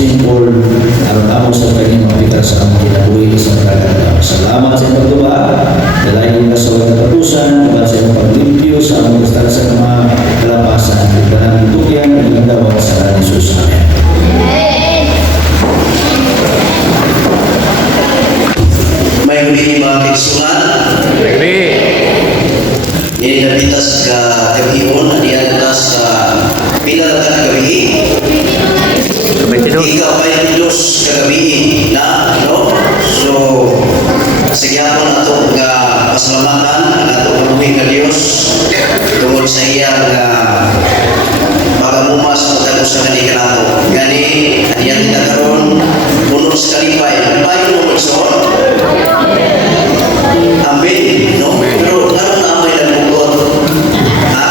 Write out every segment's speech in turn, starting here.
St. Paul, aron amo sa kanyang mapita sa among kinabuhi sa kaganda. Salamat sa inyong pagtuwa, dalayan ka sa walang katapusan, salamat sa inyong paglimpyo sa among kastan sa mga kalapasan, tignan ng tukyan, ang gawat sa Jesus. Amen. May huli mga kaigsunan. Ini nabitas ka gabion, adiatas ka pila ka gabi. Ikaw ay Diyos ka gabi na, no? So, sigyapon ato nga pasalamatan ang ato panuhi ka Diyos tungod sa iya nga magamumas mo tayo sa kanika nato. Gani, adiyan kita karon puno sa kalipay. Bayo mo magsuon. Amen, no? Pero karon na may nagbugot. Ha?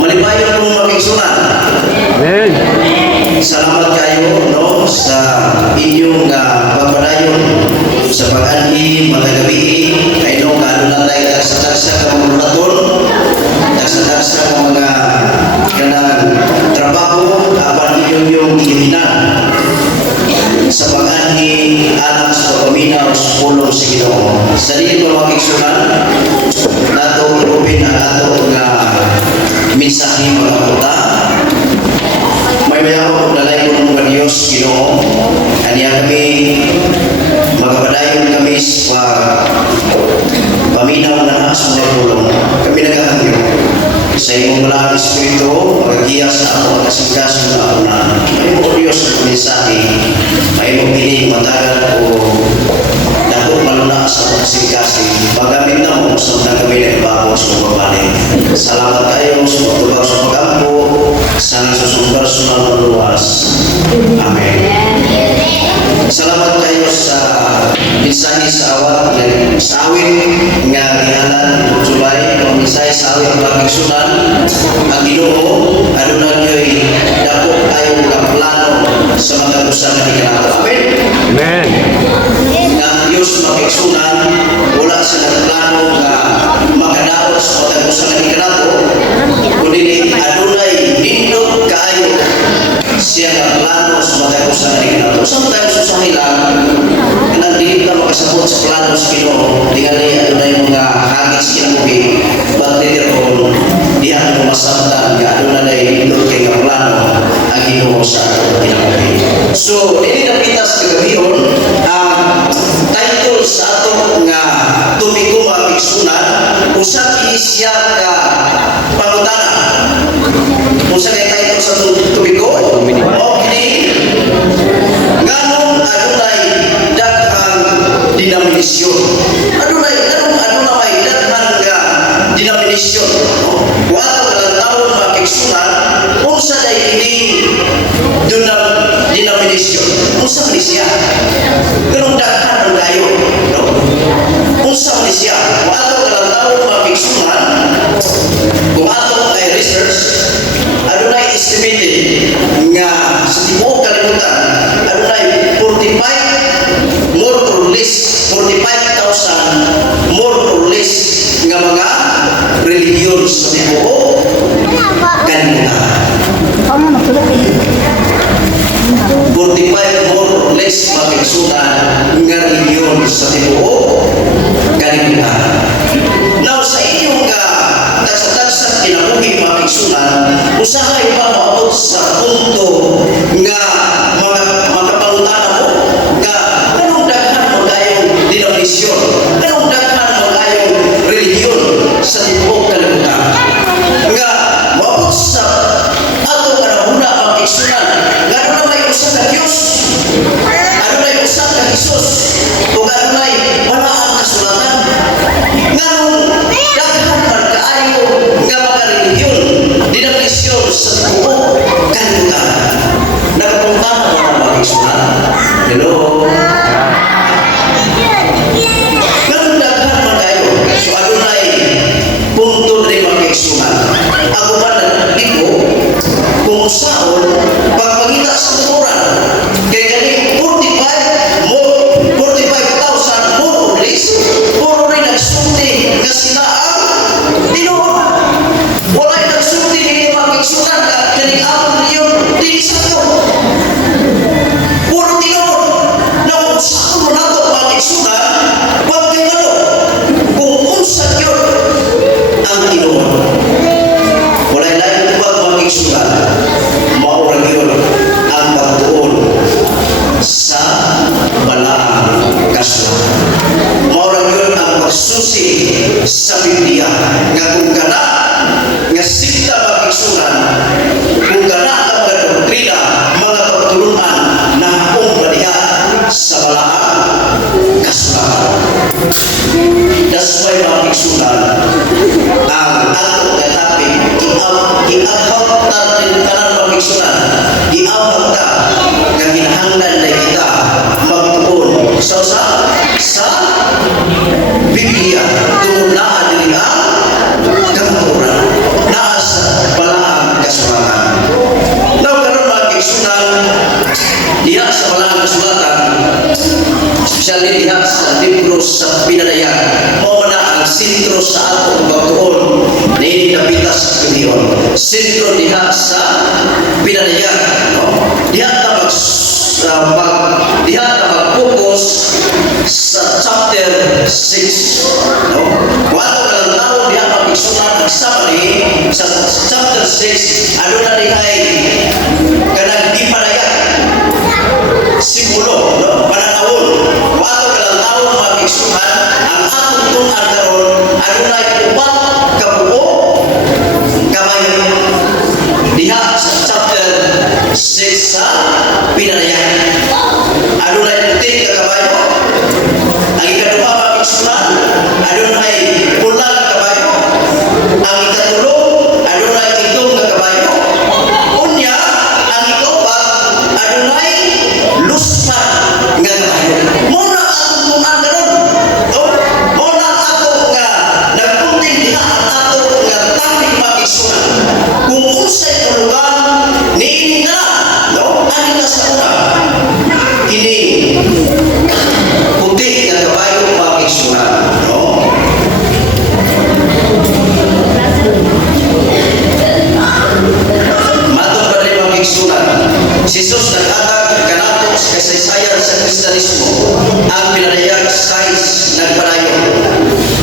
Malipayon mo makiksunan. Amen. Salamat kayo, no, sa inyong pagpadayon sa pag-anhi, matagabi, kayo nung kaano na tayo taksa-taksa ka mga mulaton, taksa-taksa ka mga kanang trabaho, apan inyong ihinan sa pag-anhi, anak sa pagpaminaw, sa pulong sa Ginoo. Sa dito mga kiksunan, nato irupin ang ato nga mensahe mga puta. May mayroon dalay ko ng Diyos, Ginoo. Kanya kami magpadayon kami sa paminaw na nasa mga pulong. Kami nagkakangyo sa iyong malang Espiritu, magagiya sa ako at kasingkasin na ako na may mo Diyos ang mensahe, may mo piling matagal o dapat maluna sa kasingkasin. Magamit na mo sa mga kami na ibabaw sa pagpapalik. Salamat kayo sa pagtubag sa pag-ampo sa nasusunod personal na luwas. Amen. Salamat kayo sa mensahe sa awat sa awit nga gihanan July o mensahe sa awit nga kigsunan ang Ginoo ano na nyo'y dako kayo nga plano sa mga usan na ikanato. Amen. Amen. Nga ang Diyos makigsunan wala sa nagplano nga makadaot sa mga usan na ikanato kundi adunay nindot kaayo siya nga plano sa mga usan na ikanato. Sometimes usahin lang kanang dili ka makasabot sa plano sa Ginoo tingali adunay mga hagis kinabuhi but later on diha mo masabtan nga adunay nindot kay nga plano ang Ginoo sa kinabuhi. So ini napitas kagabion ang title sa ato nga tumiko makigsunan usa kini siya ka pangutana. Usa kay title sa tumiko okay nganong adunay daghang denominasyon. Adunay may daghang nga denominasyon. Wato ang taon makigsunan unsa day ini denominasyon. Unsa man siya? Ganong daghan ang kayo, no? Unsa man siya? Wato ang taon makigsunan kung ato kay research adunay estimated nga sa tibuok kalibutan adunay 45 more or less 45,000 more or less nga mga religion sa tibuok kalibutan. 45 more or less makigsunan nga religion sa tibuok kalibutan. Now sa inyong tagsa-tagsa kinabuhi makigsunan usahay ba maabot sa punto nga makapangutana mo nga anong daghan mo kayong denominasyon, anong daghan mo kayong religion sa tibuok kalibutan nga maabot sa ato nga nahuna makigsunan nga ano na may usa ka Diyos, ano na yung usa ka Jesus o ano na wala ang kasulatan nga daghan man kaayo nga mga religion denominasyon sa tibuok kalibutan. Nakapunta na mga makigsunan. Hello? Ganun daghan man kayo. So adunay punto rin makigsunan. Ako ba nagtiko kung saan pagpagita sa Quran kay kani 45 more tinaw ta nga ginahanglan na kita magtuon sa Biblia tungod naa dili ang kamaturan naa sa balaang kasulatan. Now karon mga igsunan diha sa balaang kasulatan, espesyally diha sa libro sa Pinadayan, mao na ang sentro sa atong pagtuon ni napitas sa Pilipinas. Sentro diha sa Pinadayan, no? Diha ta mag-focus sa chapter 6, no? Wato ka lang tao diha mag-igsunan ang summary sa chapter 6, ano na dihay kanang ipadayan simulo, no? Pananawon. Wato ka lang tao mag-igsunan ang atong tunan karon ano na upat ka buo kamay diha sa chapter 6 sa Pinadayan. Ano na puti ka kabayo? Ang ikaduha mag-igsunan ano na pulang kabayo? Ang ikatulo ano na itong kabayo? Unya ang ikapat ano na luspan nga kabayo. Muna atong tunan karon, no? Muna atong nga nagpunting diha ang atong nga taming mag-igsunan. Kung unsay tulugan niini na, no? Ani na sa una kini puti nga kabayo mag-igsunan, no? Matod pa rin mag-igsunan, si Jesus nag-atag kanato sa kasaysayan sa Kristiyanismo ang pinadayag size nagpadayon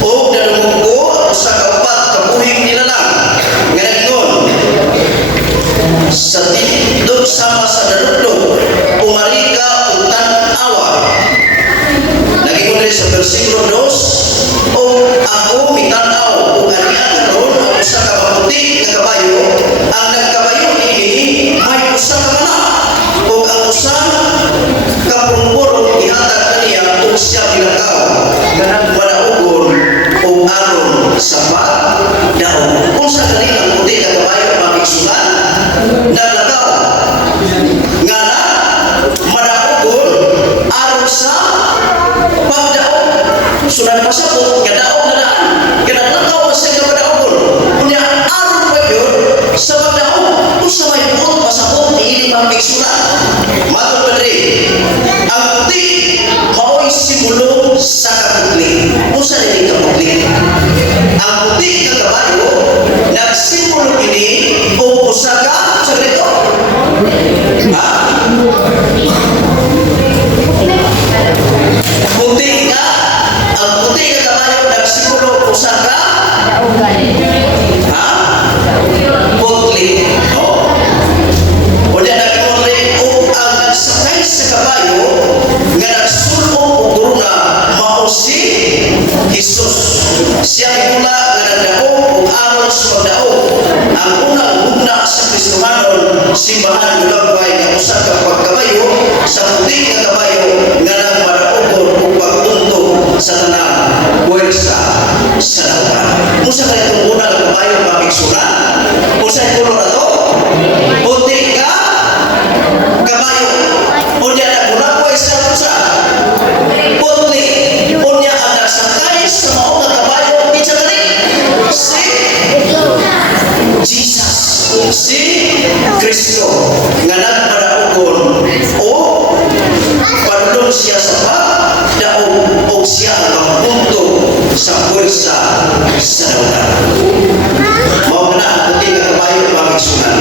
o nanumungko sa kaupat kabuhing nilalang nga nagnoon sa tindog sama sa daludlog umarika o tan-awa. Naging sa versikulo 2, o ako mitanaw o ganiya karon ang usa ka maputi nga kabayo, ang nagkabayo ini may usa ka anak o ang usa ka pungpurong ihatag kaniya o siya bilakaw kanang malaugon o aron sa pagdaog. Unsa kani ang puti nga kabayo mag-igsunan? Naglakaw nga na madaugon aron sa pagdaog. So nagpasabot nga daog na daan, kinaglakaw na siya nga madaugon, kunya aron pa yun sa pagdaog. Kung sa may buot pasabot ni mag-igsunan, matod pa rin ang puti mao'y simulo sa kaputli. Kung sa nilin kaputli ang puti nga kabayo nagsimulo ini o usaga sa ganito, puti nga ang puti nga kabayo nagsimulo usaga putli, no? O diya nagmuli o ang nagsakay sa kabayo nga nagsulong o duruna mao si Jesus. Siya mula nga nagdaog o aron sa pagdaog. Ang unang hugna sa Kristohanon simbahan gulagway nga usa ka pagkabayo sa puti nga kabayo nga nagmadaogon o pagtuntog sa tanang puwersa sa lautan. Usa ka itong unang kabayo mag-igsunan? Usa itulo na to? Puti nga kabayo. Unya nagulagway sa usa putli. Unya ang nagsakay sa mao nga kabayo kinsa kani? Si Jesus, si Kristo nga nagpadaogon o padulong siya sa pagdaog o siya ang punto sa puwersa sa lautan. Mao na ang puti nga kabayo mag-igsunan.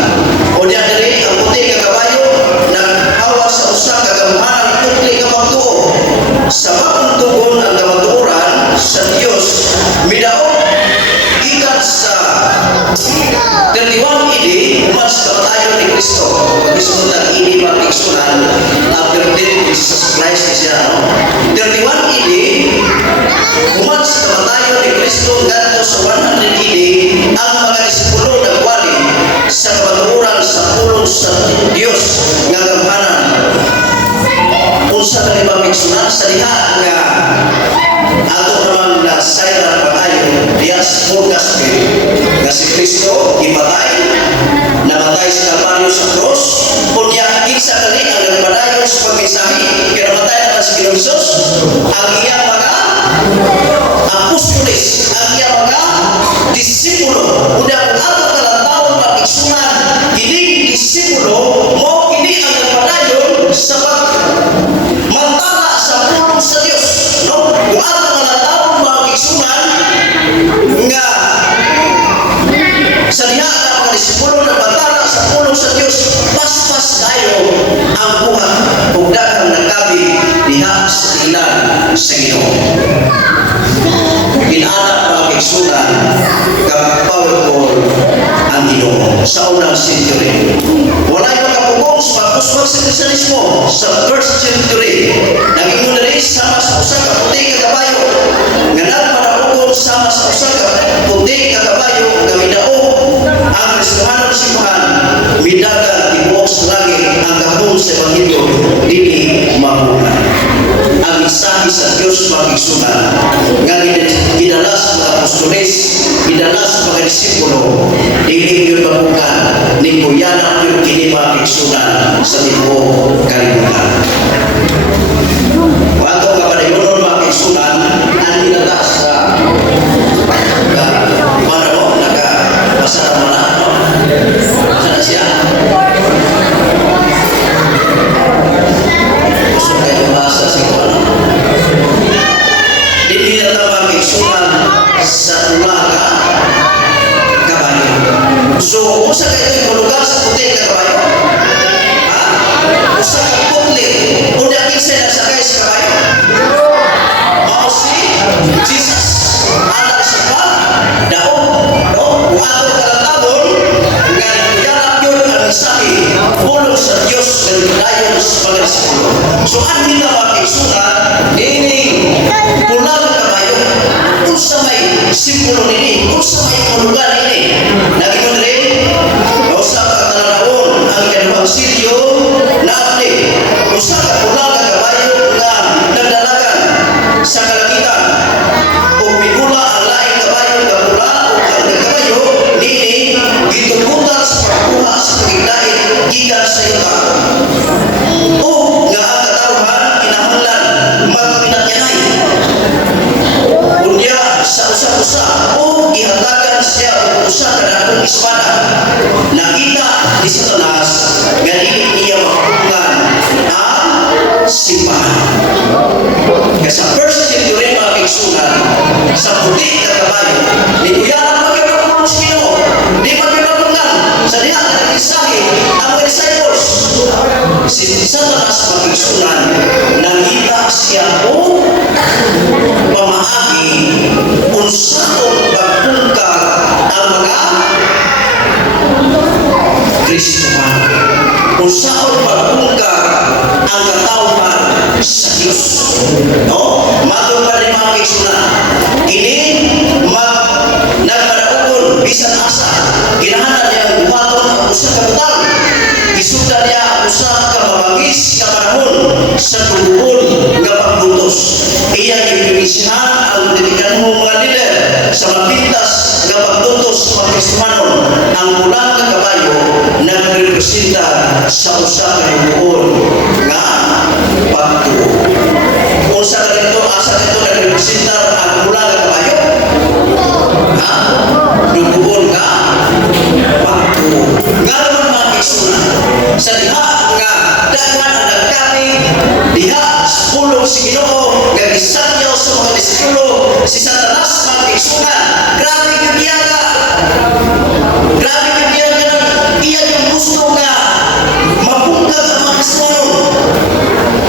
O diya diri ang puti nga kabayo naghawa sa usa ka gamhanang putli nga pagtuo. Sa bagong tugon ang kamatuoran sa Dios midaog gikan sa 31 idi mas kamatayon ni Kristo. Kristo nag idi mag-igsunan after death of Jesus Christ siya, no? 31 idi mas kamatayon ni Kristo ngadto sa 100 idi ang mga disipulo nagwali sa kamatuoran sa pulong sa Dios nga gamhanan. Unsa ka mag-igsunan sa diha nga ato naman na sayran patayo diya sa full gospel nga si Kristo ipatay, namatay sa Kalbaryo sa cross, unya sa Ginoo. Inaana mga kaigsunan ka-powerful ang Ginoo sa unang century. Walay makapugong sa pagkuswag sa Kristiyanismo sa first century. Naging na rin sama sa usa ka puti ka kabayo. Nga nagpanapugong sama sa usa ka puti ka kabayo nga midaog ang Kristiyahanong simbahan. Midagan tibuok sa langit ang gahom sa Ebanghelyo dili mahunan. Ang mensahe sa Dios magigsunan nga gidala sa mga apostoles, gidala sa mga disipulo, dili yun mabukan ni kuyanak yun kini magigsunan sa tibuok kalibutan. Wato ka pa na yun magigsunan ang dinata sa basa na mana, basa na siya. Gusto kayo basa sa ito. Hindi na tawag kaigsunan sa umaga kabayo. So, kung sa kayo mulugan sa puti ka kabayo, kung sa kaputli, kung nakin siya nasakay sa kabayo, si Jesus, anak sa pa, daon, kung ato kalantabon, nga nagkuyanap yun ang mensahe, pulong sa Diyos, nagdayon sa mga disipulo. So, ang nila mga kaigsunan, pulang kabayo, kung sa may simbolo nini, kung sa may mulugan nini, naging rin, kausap katalanaon ang Evangelyo na apli, kung sa pulang kabayo na nagdalagan sa kalagitan, kung migula ang laing kabayo na pula o ang kabayo, nini, gitubutan sa pagkuha sa pagigdahin, gigan sa yuta. O, nga ang katawhan, kinahanglan, magpinatyanay. Unya sa usa-usa o ihatagan siya o usa ka dakong espada. Nakita ni Satanas nga dili iya makupungan ang simbahan. Kaya sa first century mga kaigsunan, sa puti na kabayo, ni kuyanan magkakapungan sa Ginoo, di magkakapungan sa diha na nagmensahe ang mga disciples. Si Satanas mga kaigsunan, nakita siya o pamaagi unsaon pagpungkag ang mga Kristiyaano. Unsaon pagpungkag ang katawhan sa Dios. No? Matong pa rin mga kaigsunan, ini nagpadaukon bisan asa, ginahanan niya ang buhaton ang usa ka butang. Isuda niya ang usa ka mabangis ka panahon sa tubuhon nga pagbutos. Iya gibinisyahan ang dedikanhong mga leader sa mapintas nga pagbutos sa mga Kristiyanon. Ang pulang ka kabayo nagrepresenta sa usa ka tubuhon nga pagtuo. Kung sa ganito, asa dito nagrepresenta ang pulang ka kabayo? Tubuhon nga pagtuo. Nga naman mga kaigsunan, sa diha nga daghan ang nagkami, diha pulong si Ginoo nga gisakyaw sa mga disipulo si Satanas mga kaigsunan. Grabe yung biyaga. Grabe yung biyaga na iya yung gusto nga mapungkag ang mga Kristiyanon.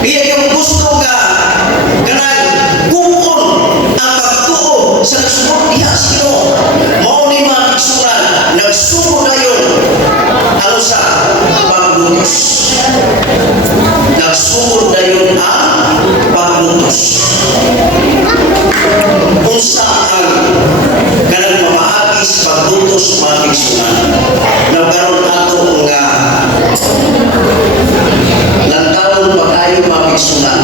Iya yung gusto nga kanang kukon ang pagtuo sa nagsumot diha si Ginoo. Mao ni mga kaigsunan, nagsumot na yun ang usa paglutos. Nagsumot na yun ang paglutos. Unsa ang kanang mamaagi sa paglutos mga kaigsunan. Nagkaroon ato nga lantawon pag-ayo mga kaigsunan.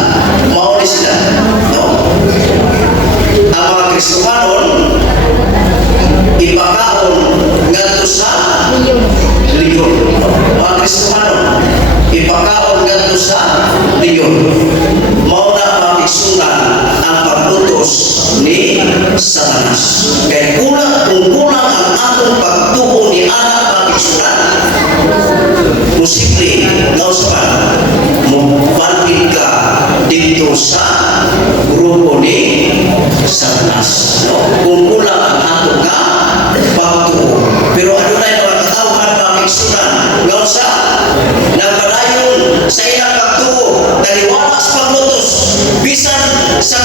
Mao ni sila, no? Ang mga Kristiyanon ipakaon ngadto sa leyon. Mga Kristiyanon ipakaon ngadto sa leyon. Mao na mga kaigsunan ang paglutos ni Satanas. Kaya kung kulang ang atong pagtuo ni anak mga kaigsunan, posible nga usapan mupalpit ka dito sa grupo ni Satanas. No? Kung kulang ang atong ka pagtuo. Pero ano na yung mga katawhan mga kaigsunan nga usa nagpadayon sa ilang pagtuo taliwala sa paglutos bisan sa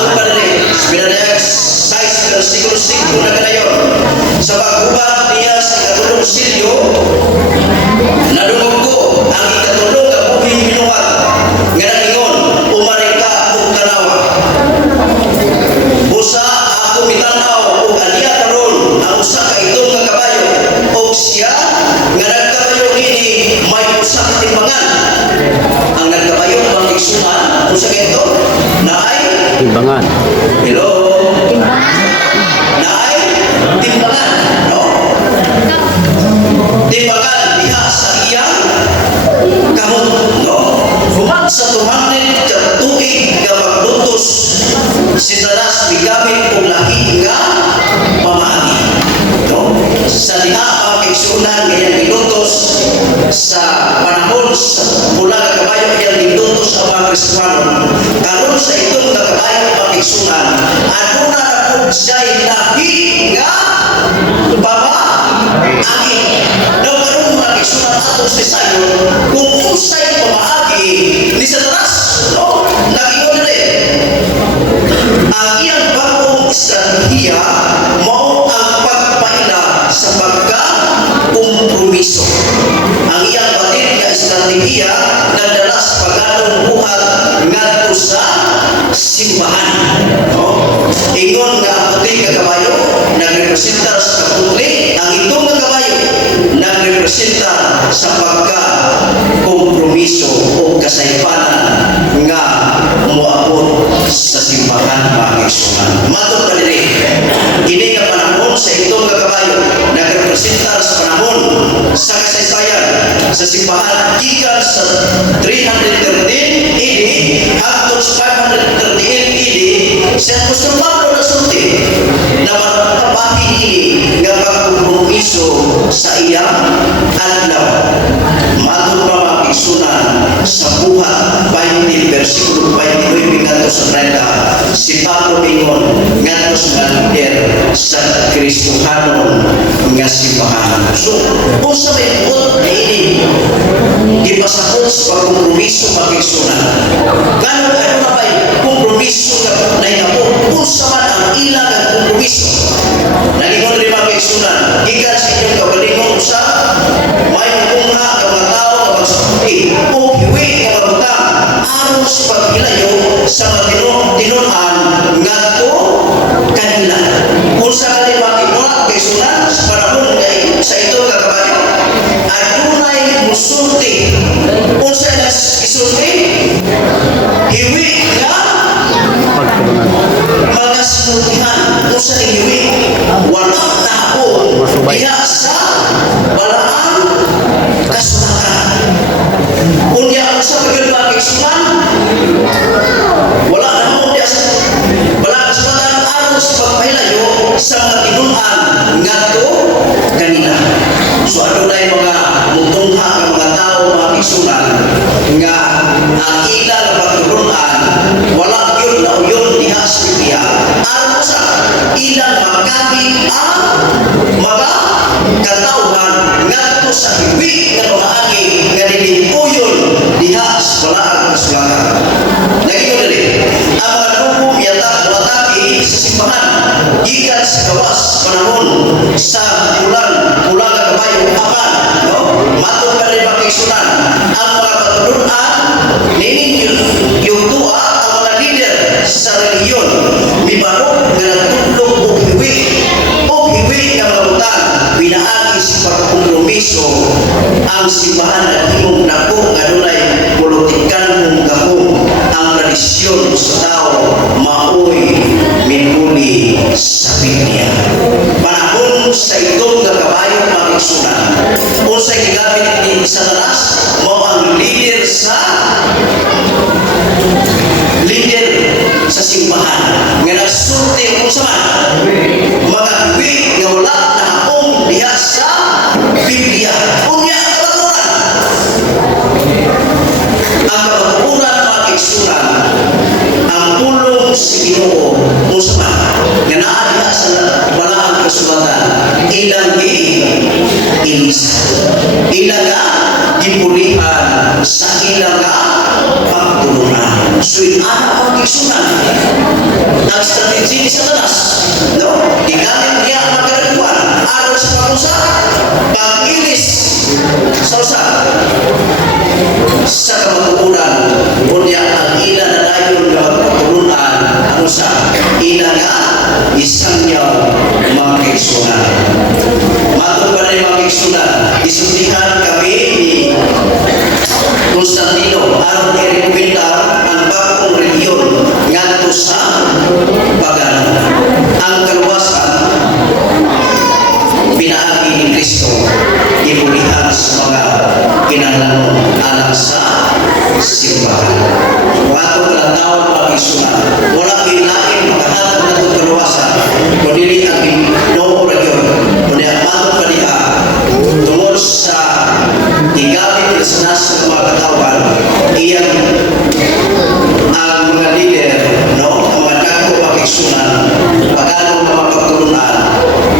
Matod pa rin, binanayag 6 versikulo 5 na kanayon. Sa paghubat niya sa ikatulong silyo, nadungog ko ang ikatulong nga buhi minuhat, nga nagingon, umaring ka ug tanawa. Busa ako mitanaw ug aliya karon ang usa ka itong nga kabayo, ug siya nga nagkabayo ini may usa ka timbangan. Ang nagkabayo ang igsunan, usa ka ito, naay Timbangan. hello. Naay timbangan, no? Timbangan diha sa iyang kamot, no? Human sa 200 ka tuig nga maglutos, si Satanas migamit og lahi nga pamaagi, no? Sa diha ang igsunan nga iyang gilutos sa panahon sa mula nga kabayo iyang gilutos ang mga Kristiyano. Karon sa itong nga kabayo ang igsunan, aduna na po siya'y lahi nga pamaagi. Daw karon mga igsunan atong sa sayo, kung usay pamaagi ni Satanas, no? Nagingon rin. Ang iyang bagong estratehiya mao ang pagpaila sa pagka-kompromiso. Ang iyang batid nga estratehiya nagdala sa pag-anong buhat ngadto sa simbahan. No? Ingon nga ang puti nga kabayo nagrepresenta sa kaputli, ang itong nga kabayo nagrepresenta sa pagka-kompromiso o kasaypanan nga muabot sa simbahan pag-igsunan. Matod pa rin, kini nga panahon sa itong nga kabayo nagrepresenta sa panahon sa kasaysayan sa simbahan gikan sa 313 AD hangtod sa 538 AD. Si Apostol Pablo nagsulti na magpapahi ini nga pagkompromiso sa iyang adlaw. Matod pa mga igsunan sa buhat 20 versikulo 29 ngadto sa 30, si Pablo ingon ngadto sa lider sa Kristohanon nga simbahan. So, kung sa may buot na ini gipasakot sa pagkompromiso mag-igsunan, gano'n na ba yung kompromiso na inabot kung sa man ang ilang at kompromiso. Nagingon rin mag-igsunan, gikan sa inyong kabalingong usa, may mungha ka mga tao na magsakti o hiwi ka mabutang aron sa paghilayo sa matinunan ngadto kanila. Kung sa kanila mag-igsunan, kaisunan sa panahon sa ito kakabayo, adunay musulti. Kung sa isulti, hiwi ka mga sinultihan. Kung sa hiwi, wala na ako diha sa balaan kasulatan. Kung diya ako sa pagkaisunan, wala na ako diya sa balaan kasulatan aron sa pagpahilayo sa matinunan ngadto kanila. So adunay mga mutungha ng mga tao mga igsunan nga ang ilang pagtulunan wala yun na uyon diha sa Biblia aron sa ilang magkami ang mga katawhan ngadto sa hiwi nga pamaagi nga nilipuyon diha sa balaan kasulatan. Nagingon rin ang mga lubong yata wataki sa simbahan gikan sa gawas panahon sa bulan nga kabayo apan, no? Matod pa rin mag-igsunan ang mga patulunan nining yung tuwa ang mga leader sa reliyon mibarok nga nagtudlong o hiwi nga mga butang pinaagi sa pagkompromiso ang simbahan at himong nako nga dunay politikan mong gahong ang tradisyon sa tao maoy minuli sa Biblia. Panahon sa itong nga kabayo mag-igsunan, kung sa gigamit ni Satanas mao ang leader sa simbahan nga nagsulti kung sa man mga hiwi nga wala na akong diha sa Biblia. Kung yan ang kabaturan mag-igsunan ang pulong sa Ginoo kung sa man nga naa diha sa balaan kasulatan ilang ilang nga gipuli si Satanas. No? Ginamit niya ang magkaragpuan aron sa parusa, pag-ilis sa usa sa kamatuuran. Unya ang ina na dayon nga magpatulunan ano sa ina nga isang yaw magkaigsunan. Matod pa rin magkaigsunan, isuntihan kami ni Constantino aron i-rekomendar ang bagong reliyon ngadto sa pagano. Ang kaluwasan pinaagi ni Kristo ibulihan sa mga kinahanglan alang sa simbahan. Kung ato ka tawag mga isunan, wala kailangan makahatag na itong kaluwasan kundi ang Ginoo ra gyud. Kundi ang ato pa diha tungod sa tigalit na sinasa mga katawan, iyang ang mga leader, no, ang mga dagko makisunan, pagano na magpatulunan,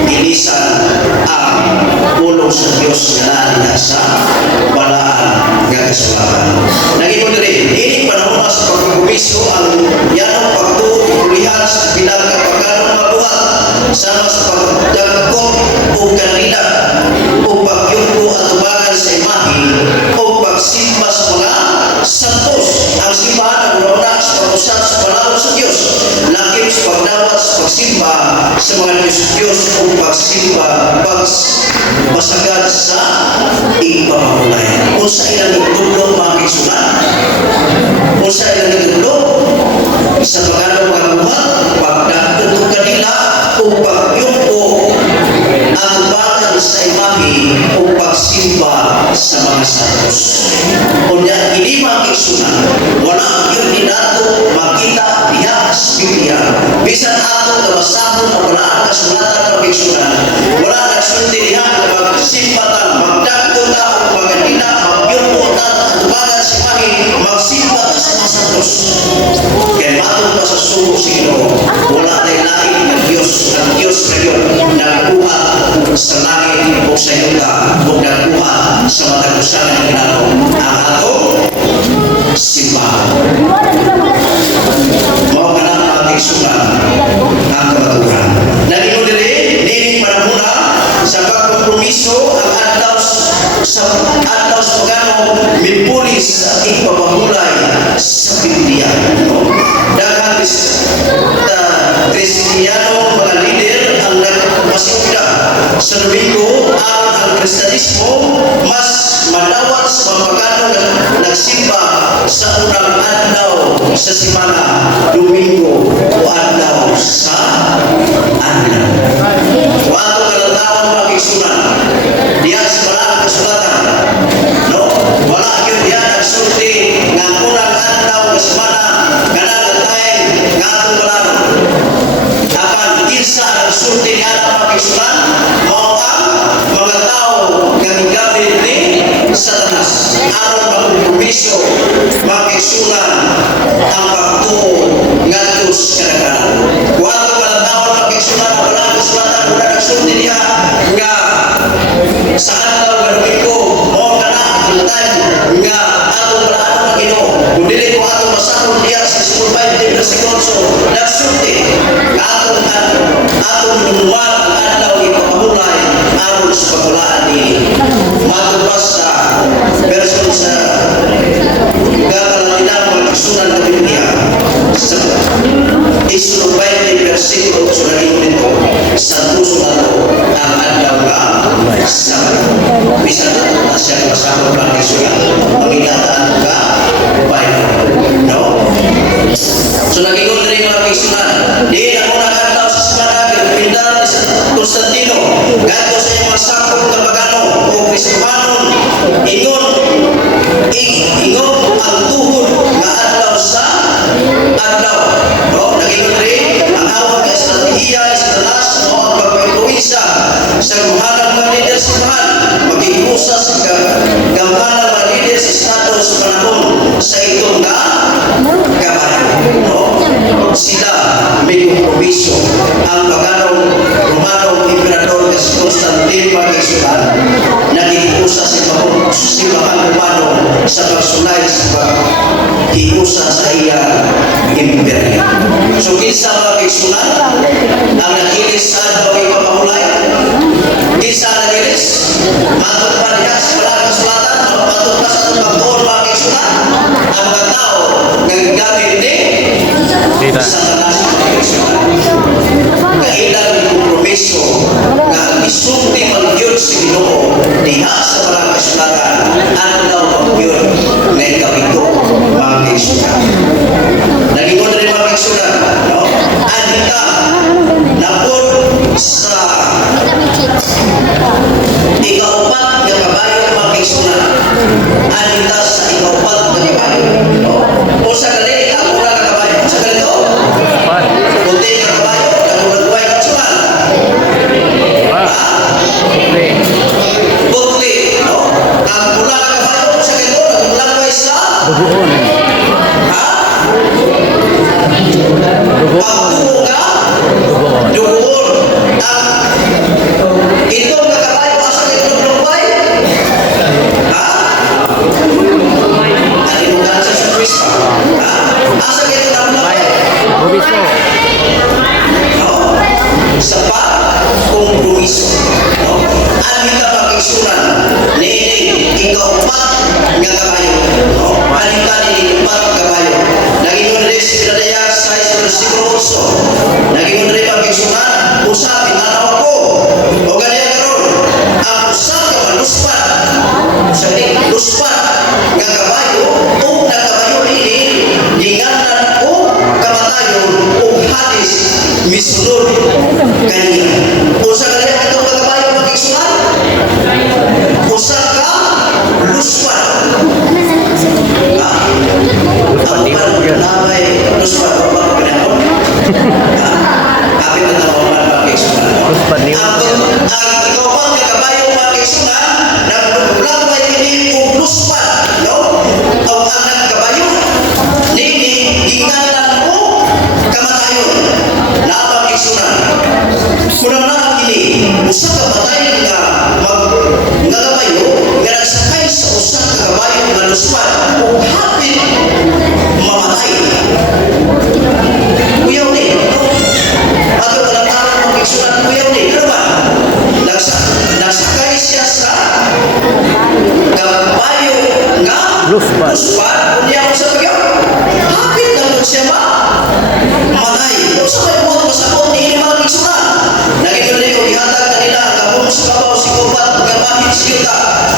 inisan ang pulong sa Diyos na naniya sa balaan nga kasulatan. Naging rin, ini panahon sa pagkukumiso ang yanong pagtuot kulihan sa pinagkapagano mabuhat sama sa pagdagkot o kanina o pagyuko at tumagan sa imahe o pagsimba sa mga santos. Ang simbahan ang nauna sa pag-usap sa panahon sa Diyos, lakip sa pagdawat sa pagsimba sa mga Diyos o pagsimba pagsagad sa ipamahulay. Kung sa ilang nagtulong mga kaisunan, kung sa ilang nagtulong sa pagano mga buhat, pagdagkot kanila o pagyuko at tumagan sa imahe o pagsimba sa mga santos. Kunya ini mga kaisunan, wala yung dinato makita diha sa Biblia. Bisan ato na basahon na wala ang kasulatan ng kaisunan, wala nagsulti diha na magsimbatan, magdagkota o magandina, magyukutan at tumagan sa imahe, magsimba sa mga santos. Kaya matod pa sa sugo sa Ginoo, wala tayong lain ng Diyos, ang Diyos na yun, nagkuha sa langit o sa yuta o nagkuha sa matagusan ng ginano ang ato simbahan. Mao ka na ating sunan ang kabaturan. Naging dili, nining panahuna sa pagkompromiso ang adlaw sa pagano mipulis sa ipapahulay sa Biblia. Daghang Kristiyano mga leader ang nagpasikda sa Domingo aron ang Kristiyanismo mas madawat sa mga pagano nagsimba sa unang adlaw sa simana, Domingo o adlaw sa adlaw. Wato kalantawan mga kaisunan, diya sa malang kasulatan, no? Wala yun diya nagsulti nga unang adlaw sa simana, kanagatayin nga atong malano. Apan kinsa ang sulti nga mga kaisunan, mao ang mga tao nga gigamit ni Satanas aron magkompromiso mga kaisunan ang pagtuo ngadto sa kadaghanan. Wato kalantawan mga kaisunan, wala kasulatan, wala nagsulti diha nga sa adlaw nga Domingo mao kana ang time nga atong malano nga Ginoo. Kung dili ko atong masahon diha sa school 5 versikulo nagsulti nga atong lumuwan ang adlaw ipapahulay aron sa paghulaan ni matubas sa version sa Gagalatinan mga kaisunan ng Biblia sa isunod 20 versikulo sa naging nito sa puso na to ang adlaw nga Sabado. Bisan na siya masahon ng kaisunan panginataan ka Bible. No? So nag-ingon rin mga kaisunan, di na muna adlaw sa simana pindahan ni Constantino gadto sa iyong masakop na pagano o Kristohanon ingon ang tuhod nga adlaw sa adlaw. No? Nag-ingon rin ang hawak ng estratehiya sa Satanas o ang pagpapawisa sa gamhanan mga leader sa simbahan, mag-iusa sa gamhanan mga leader sa estado sa panahon sa itong nga kabayo. No? Sila may kompromiso ang paganong Romanong Emperador si Constantine Pangisunan nag-iusa sa simbahan Romano sa pagsulay sa paghiusa sa iyang imperyo. So kinsa mga kaigsunan ang nagilis sa baway papahulay? Kinsa ang nagilis? Matod pa niya sa walang kasulatan, matod pa sa pagtuon mga kaigsunan, ang mga tao nagagamit ni Tita. Satanas mga kaigsunan. Kailang kompromiso na ang isulti mag-yun si Ginoo diha sa mga kasulatan at daw mag-yun na ikapito mga kaigsunan. Nagingon rin mga kaigsunan, no? Anita napod sa ikaupat na kabayo mga kaigsunan. Anita sa ikaupat na kabayo, no? O sa gali, ang mura na kabayo, sa gali to, Pat. kunti na kabayo, nagulagway na suman. Putli. Bukli, no? Ang pula na kabayo, sa gali to, nagulagway sa Dugoon. ha? Dugoon. Pagbuo ka, Dugoon. dugoon. Ang itong na kabayo, asa kayo nagulagway? Ha? Alimutan sa Swiss pa. Ha? Asa kayo nagulagway? Rubiso. No? Sa pag-kompromiso. No? Ang kita pag-isunan, niinig, ikaw pa nga kabayo. No? Ang kita niinig pa kabayo. Nagingon rin si Pinadaya sa versikulo 8. Nagingon rin pag-isunan, usapin na nawa ko. O ganyan karon, ang usap ka maluspat. Sabi, luspat nga kabayo, o na kabayo ini, ginganan o kamatayon o hadis misunod kaniya. Usa ka rin itong kabayo mag-isunan, usa ka luspat. Ang panamay luspat o mga pinahon. Kapit na naman mag-isunan. Luspat niyo. Ang ikaw pang kabayo mag-isunan, nagbublagway ini o luspat. No? Ang anak kabayo, nini, ginganan mo kamatayon na mag-isunan. Kunang na ini, usa ka matayon nga nga kabayo, nga nagsakay sa usa ka kabayo nga luspat o hapit mamatay. Kuyaw ni, ato ka lang mag-isunan, kuyaw ni, ano ba? Nagsakay siya sa kabayo nga Luspat. Unya ko sa bagyo. Hapit na po siya ba? Matay. Kung sa may buhat masakot ni mga pigsunan. Nagigulay ko ihatag kanila ang kapong sa kabaw si Kupat pagkabahit si Yuta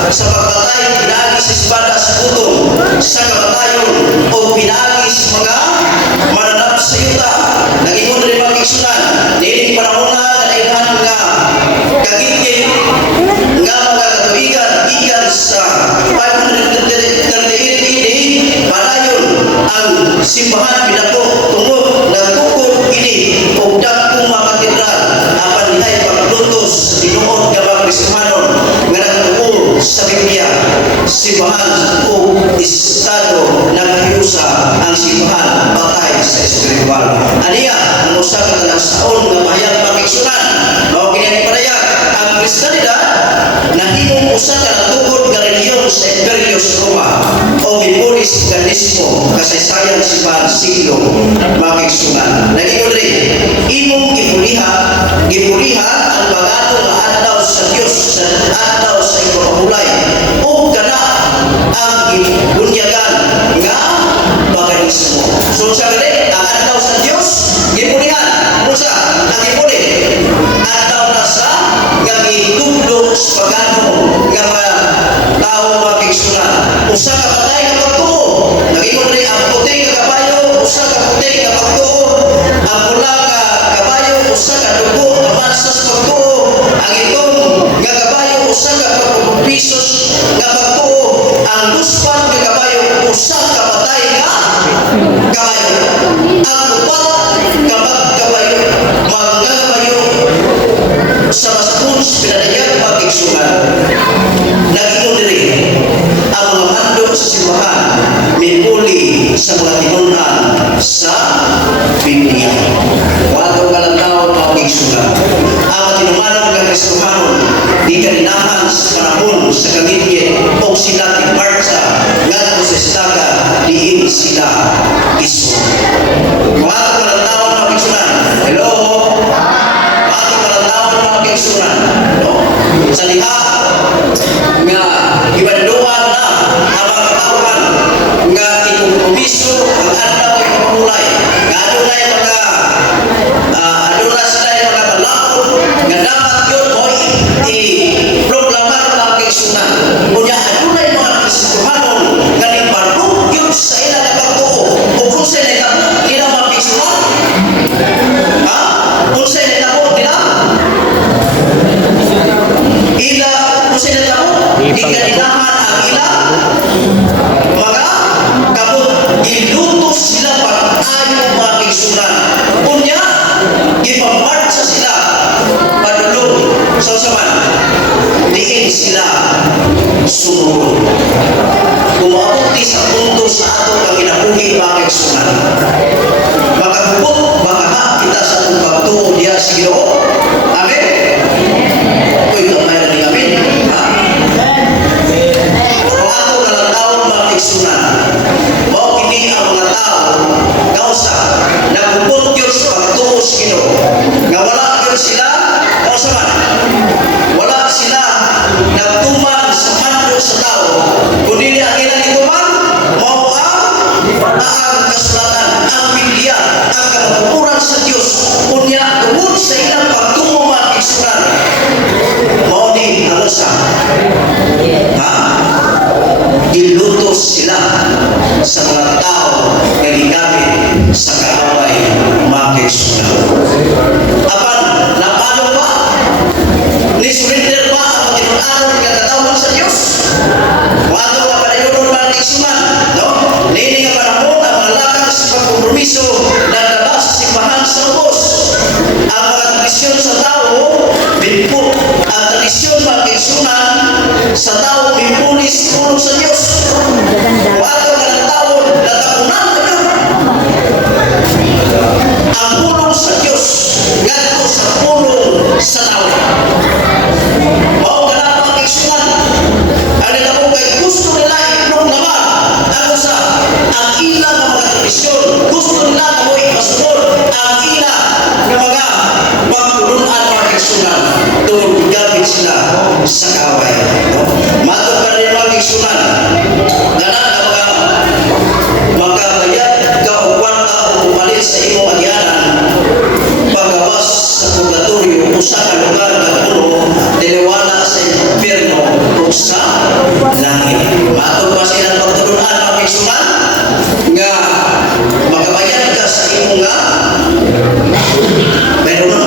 sa pagpatay pinagis sa espada sa putong sa kamatayon o pinagis mga mananap sa Yuta. Nagigulay mga pigsunan. Niling panahon na nailan nga kagigit nga mga katuigan ikan sa 538 ini padayon ang simbahan pinako tungod nagtukod ini og dagkong mga katedral apan dihay paglutos sa tinuod nga mga Kristiyanon nga nagtuo sa Biblia simbahan o estado naghiusa ang simbahan patay sa espiritual. Aniya ang usa ka talagsaon nga bayang pakigsunan mao kini padayag ang Kristiyanidad nahimong usa ka natukod nga relihiyon sa Imperyo sa Roma o MipolisGanismo kasaysayan simbahan siglo makigsunan. Nagingon rin, imong gipuliha ang pagano nga adlaw sa Dios sa adlaw sa ipapahulay o kana ang gibunyagan nga bakarismo. So sa gali, ang adlaw sa Dios gipulihan. Ano sa? sila sumunod. Kumabuti sa punto sa ato ang kinabuhi makiksunan. Makagubot, makaha kita sa itong pagtuo diya sa Ginoo. Amen? Uy, kamay na ni Amen. Ha? Kung ato kalantaon makiksunan, mao kini ang mga tao, kausa, nagubot yun sa pagtuo sa Ginoo. Nga wala yun sila, kausa man, wala sila nagtuman sa mando sa tao, kundi ang ilang ituman, mao ang kasulatan, ang Biblia, ang kamatuturan sa Diyos, kunya tungod sa ilang pagtuo makiksunan. Mao ni ang usa. Ha? Dilutos sila sa mga tao nga gigamit sa kaaway makiksunan. Apan, napalo pa? Ni-surrender pa ang tinunaron nga katawan sa Diyos? Kung ato nga panayon makiksunan, no? Nini nga panahon ang mga lakas pagkompromiso na labas sa simbahan sa lubos. Ang mga tradisyon sa tao, binpo. Ang tradisyon makiksunan sa tao, binpulis tulong sa Diyos. Kung ato nga ng tao, natapunan na yun. Ang pulong sa Diyos, ngadto sa pulong sa tao. Mao ka na makiksunan. Ang nila kay gusto nila iplong naman. Ano sa ang ila ng mga tradisyon, gusto nila na mo ipasunod ang ila ng mga pagtulunan makiksunan. Tungkol gamit sila sa kaway. Matod pa rin makiksunan. Ganang ang mga makabayad ka o kwarta o umalis sa iyong agyanan. Pagabas sa purgatorio o sa kalugar na puno, tiniwala sa impyerno o sa langit. Matod pa silang pagtulunan makiksunan nga makabayad ka sa iyong nga meron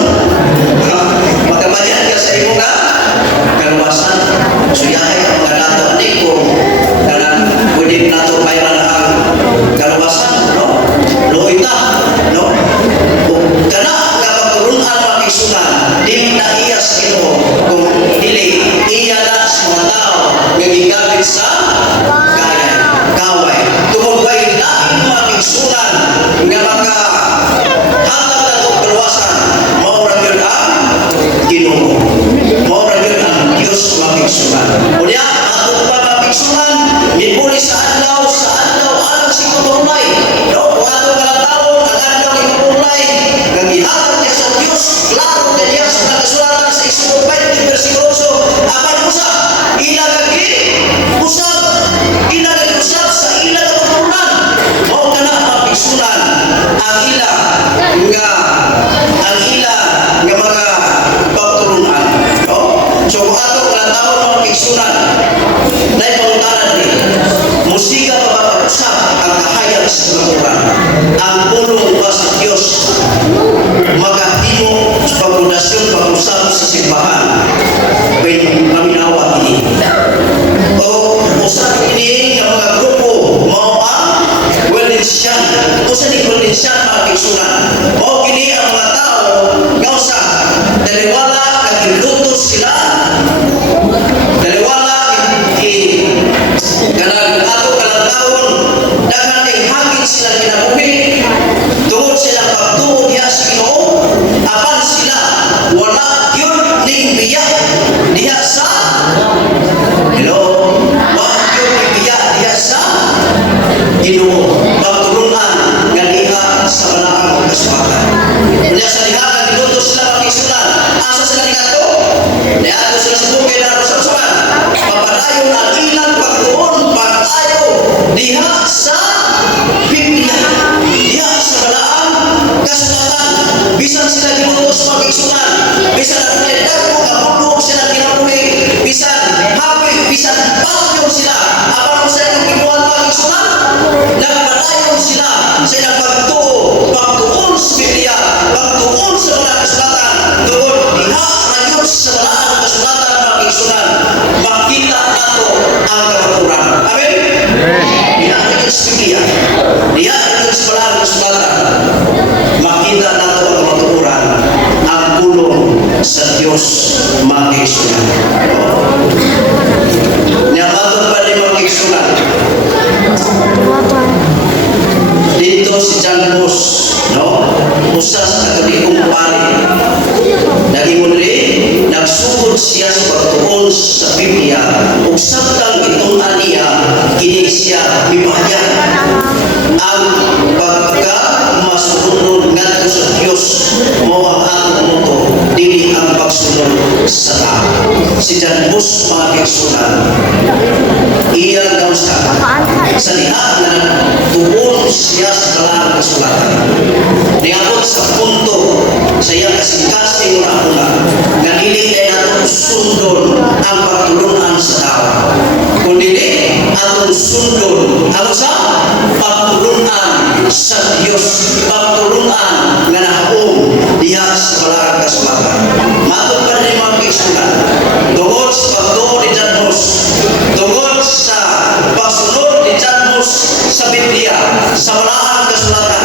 makabayad ka sa iyong nga kaluwasan. Suyahay ang mga nato anik ko na pwede nato mayroon ang kaluwasan, no? Loita, no? Kana nga pagtulunan makiksunan, di na iya sa Ginoo kung dili iya na sa mga tao nga gigamit sa kaway. Tungod kay laing makiksunan nga makahatag na itong kaluwasan, mao ra gyud ang Ginoo. Mao ra gyud ang Diyos makiksunan. Unya, ato pa makiksunan, gipuli sa adlaw alang si kapulay. No, kung ato kalantaon ang adlaw ni kapulay, nga gihatag niya sa Diyos, klaro niya sa nakasulatan sa Exodo 20 versikulo 8, apan usa, ilagagi, usab sa ila ng kapulunan. Mao kana makiksunan ang ila nga mga pagtulunan. No? So kung ato kalantaon makiksunan, na ipangutaran ni musika papapag-usap ang kahayag sa kapulunan. Ang pulong ba sa Diyos magahimo sa pagpundasyon pag-usap sa simbahan may paminawa ini. O usap ini ng mga grupo mao ang Waldensian. Usa ni Waldensian makiksunan. Mao kini ang mga tao nga usa daliwala kag gilutos sila. Daliwala kanang ato kalantaon daghan kay hangin sila kinabuhi tungod sila pagtuo diha sa Ginoo. Apan sila wala yun ning biya diha sa biya diha sa Ginoo. Pagtulunan nga diha sa balaang kasulatan. Unya sa diha nga gilutos sila makiksunan. Asa sila niadto? Niadto sila sa bukid na usapan. Papadayon ang ilang pagtuon pag-ayo diha sa Biblia, diha sa balaang kasulatan. Bisan sila gilutos makiksunan, bisan ang dagko nga pulong sila kinabuhi, bisan happy, bisan pagyo sila. Apan sa ilang gibuhat makiksunan, nagpadayon sila sa ilang pagtuon sa Biblia, pagtuon sa balaang kasulatan. Tungod diha rayon sa balaang kasulatan makiksunan, makita nato ang kamaturan. Amen? Diha rayon sa Biblia, diha rayon sa balaang kasulatan, makita nato ang kamaturan, ang pulong sa Diyos makiksunan. usa sa katolikong pari. Naging rin, nagsugod siya sa pagtuon sa Biblia ug sabtang itong aniya kini siya mipahayag ang pagka-masunod ngadto sa Dios mao ang atong moto dili ang pagsunod sa tao. Si John Bus mga kaigsunan, iya daw sa diha na tuon siya sa kalang kasulatan. Niabot sa punto sa iya kasing-kasing una nga dili natin sundon ang pagtulungan sa tao, kundi atong sundon ang sa pagtulungan sa Dios, pagtulungan nga nahaong diha sa kalang kasulatan. Matod pa rin mga kaigsunan, tungod sa pagtuon ni John Bus, tungod sa pagsunod ni John Bus sa Biblia, sa kalang kasulatan,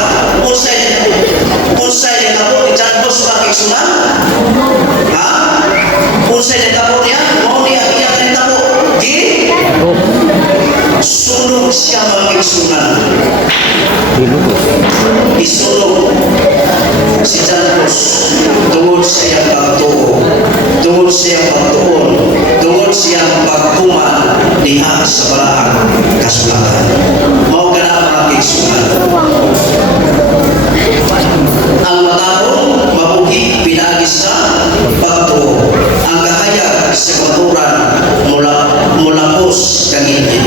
unsay nitabo ni John Bus mga kaigsunan? Ha? Unsay nitabo niya? Mao niya iya nitabo. Sunog siya mga kaigsunan. Isunog si John Bus tungod sa iyang pagtuo, tungod sa iyang pagtuon, tungod sa iyang pagtuman diha sa kalang kasulatan. Mao kana mga kaigsunan. Ang matapong mabuhi pinagi sa pagtuo, ang kahayag sa katuran mulapos kanginin.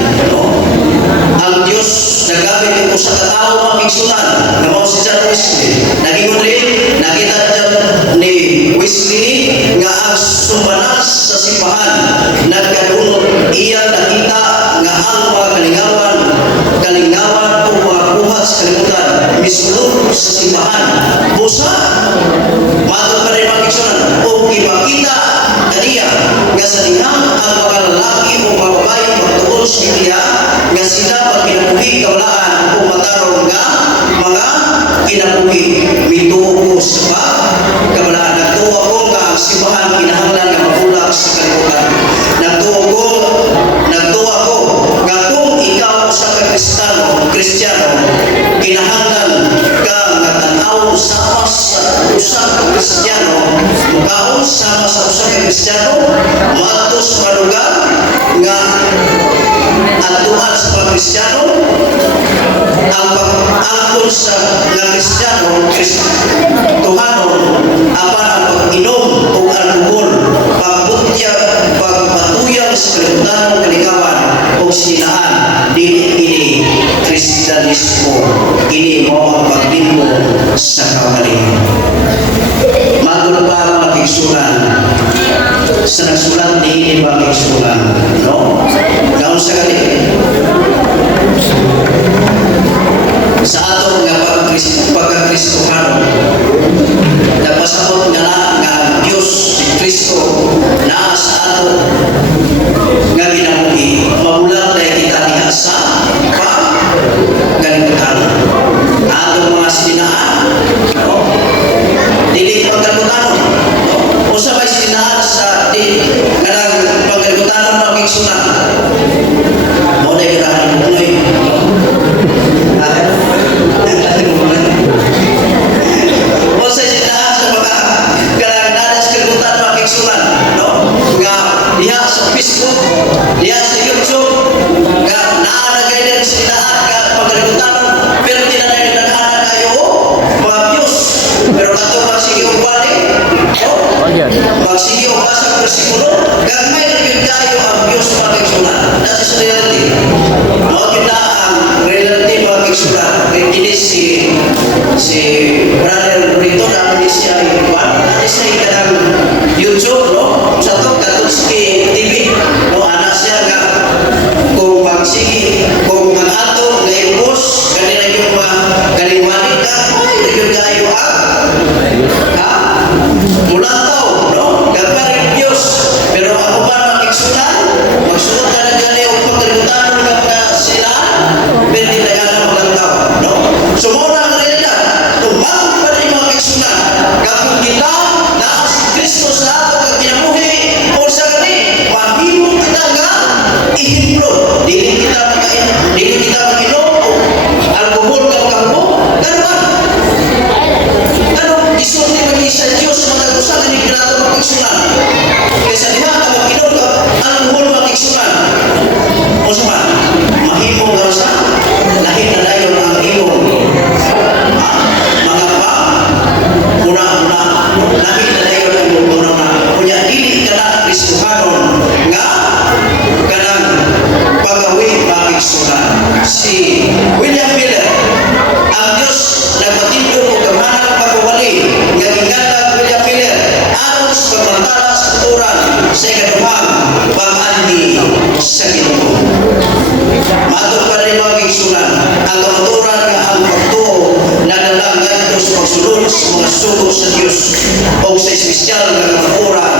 Ang Diyos nagamit ko sa katao mga kaigsunan na mao si John Wesley. Naging rin nakita ni Wesley nga ang sumbanas sa simbahan nagkadunot iya nakita nga ang mga kalingawan o mga buhat sa kalimutan misulod sa simbahan busa matod pa rin mga kaigsunan o ipakita kaniya nga sa dihang ang mga lalaki o mga babae magtuon sa Biblia nga sila magkinabuhi kawalaan o matarong nga mga kinabuhi mituo ko sa kawalaan. Nagtuo ko nga ang simbahan kinahanglan nga mabulak sa kalimutan. Nagtuo ko nga kung ikaw sa Kristiyano kinahanglan ka nga tanaw sama sa usa ka Kristiyano, mukaon sama sa usa ka Kristiyano, matos malugar nga atuan sa mga Kristiyano, ang pag-angkol sa mga Kristiyano, Tuhanon, apan ang pag-inom o alkohol, pagpatuyang sa kalimutan o kaligawan o sinahan, dili ini Kristiyanismo, ini mo ang paglimbo sa kawalingan. Magod pa mga kaigsunan, sa nagsulat ni mga kaigsunan, no? Gaon sa gali sa atong nga pagkakristohano napasabot nga ang Diyos si Kristo na sa ato nga ginabuhi mabulag na kita diha sa pagkalimutan atong mga sininahan, no? Dili pagkalimutan, no? Usa may sininahan sa kanang pagkalimutan ng mga kaigsunan mo na girahan mo no. O sa sininahan sa mga kanang nadas kalimutan mga kaigsunan, no? Nga diha sa Facebook, diha sa YouTube, nga naanagay din sininahan ka pagkalimutan pero tinanay-tanahan kayo mga Diyos pero ato magsige og bali, magsige og basa bersikulo gagmay na yun kayo ang Diyos mga kaigsunan. That's is reality. Mao yun na ang reality mga kaigsunan. Kini si Brother Rito na siya iwan na siya ikanang YouTube, no? Sa to Katulski TV, no? Anak siya nga kung magsige kung ang ato nga ibos kanila yung mga kaliwani ka ay yun kayo mula tao, no? Gagmay ng Diyos pero ako ba makiksunan magsunod ka na gali o pagkalimutan ng mga sila pero di na yan ang tao, no? So muna ang realidad tumang pa rin mga kaigsunan kapag kita na si Kristo sa ato kag kinabuhi o sa gali mahimo kita nga ihemplo dili kita mag-inom o alkohol ka magkahubog gano'n Nabi na dayon ang mundo na kunya dili ka na Kristohanon nga kanang pagawi makigsunan. Si William Miller, ang Diyos nagpatindo ko gamanang pagkawali nga gingatag William Miller aron sa pagmantala sa turan sa ikaduhang pag-andi sa Ginoo. Matod pa rin mga kigsunan, ang katuturan nga ang pagtuo nagdalang ngadto sa pagsulod sa mga sugo sa Diyos o sa espesyal nga kapuran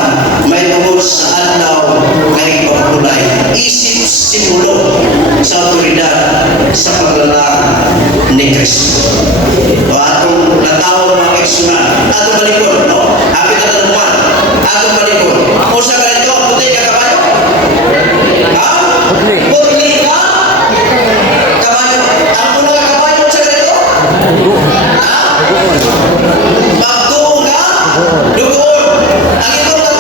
may tungkol sa adlaw nga ipagkulay. Isip simulo sa autoridad sa paglalang ni Kristo. O atong natawag mga kigsunan, atong balikod, no? Hapit na tanamuan, atong balikod. O sa ganito, puti ka kabayo? Ha? Puti ka? Kabayo. Ang una ka kabayo sa ganito? Ha? Magtuo ka? Dugoon. Ang ito ka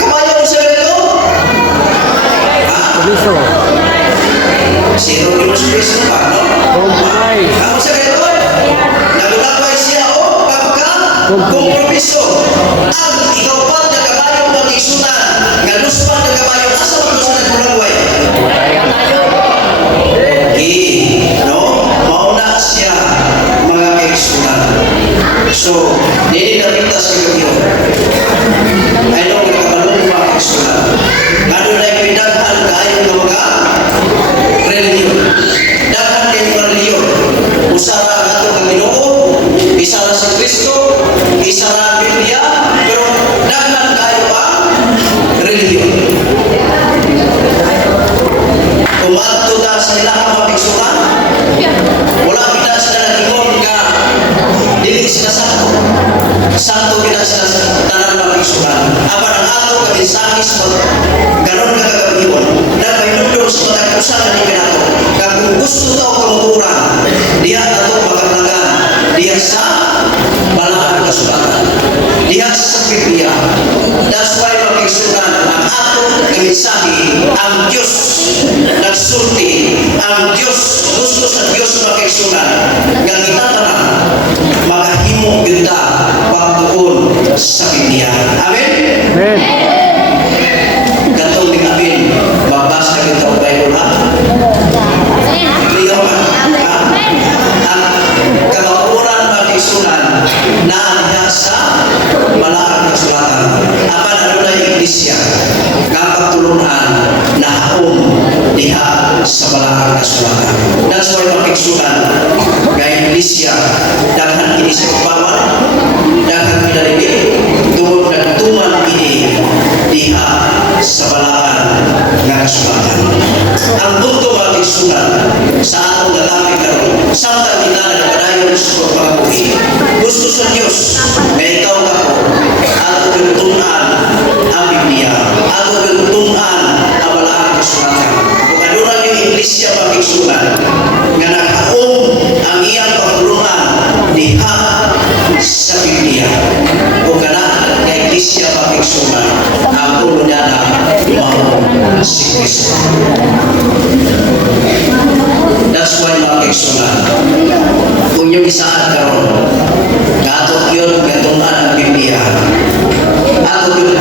kabayo sa ganito? Ha? Puliso. Sino yung Kristo pa, no? Kumpay. Ang sa ganito? Nagulapay siya o pagka-kompromiso. Ang ikaw pa na kabayo ng isunan nga luspan na kabayo asa mo sa nagulapay? No? Mauna siya mga kaisunan. So, nini nakita sa iyo. Ay nung nagkabalong mga kaisunan. Ano na ipinaghan kayo ng mga reliyon. Daghan kayo mga reliyon. Usara ang ato ng Ginoo, isa na si Kristo, isa na ang Biblia, pero daghan kayo pa reliyon. Umadto na sa ilang mga pigsunan, wala kita sila nag-ingon ka, dili sila sakto. Sakto kita sila sa tanan mga pigsunan. Apa ng ato kabinsahis mo, ganon ka kagabiyon, nagpainundong sa matagpusan na ni Pinato. Kung gusto tao kamuturan, diya na ito makalagan, diya sa balaan kasulatan, diya sa Biblia. That's why mga pigsunan, ang ato kaminsahi, ang Diyos nagsulti, ang Diyos, gusto sa Diyos makisunan, nga kita na makahimo kita pagtuon sa Biblia. Amen? Amen. Gatong ng amin, magbasa kita ang Bible, ha? Ligaw ka. Ang kamauran makisunan na niya sa balaan kasulatan. Apan ano na yung iglesia, kapag tulunan na haong diha sa balaan kasulatan. That's why makiksunan nga iglesia, daghan ini sa pagbawan, daghan pinalibig, tungod nagtuman ini diha sa balaan nga kasulatan. Ang punto makiksunan sa atong lalaki karon, samtang kita nagpadayon sa pagpapabuhi. Gusto sa Diyos, may ikaw ako, ato pintunan ang Biblia, ato pintunan ang balaan kasulatan. Kung ano lang yung iglesia makiksunan, nga nakaong ang iyang pagtulungan diha sa Biblia. Kung kana nga iglesia makiksunan, ang tulo niya na mao si Kristo. That's why makiksunan. Kung yung isaan karon, gatot yun, gatunan ang Biblia. Ato yun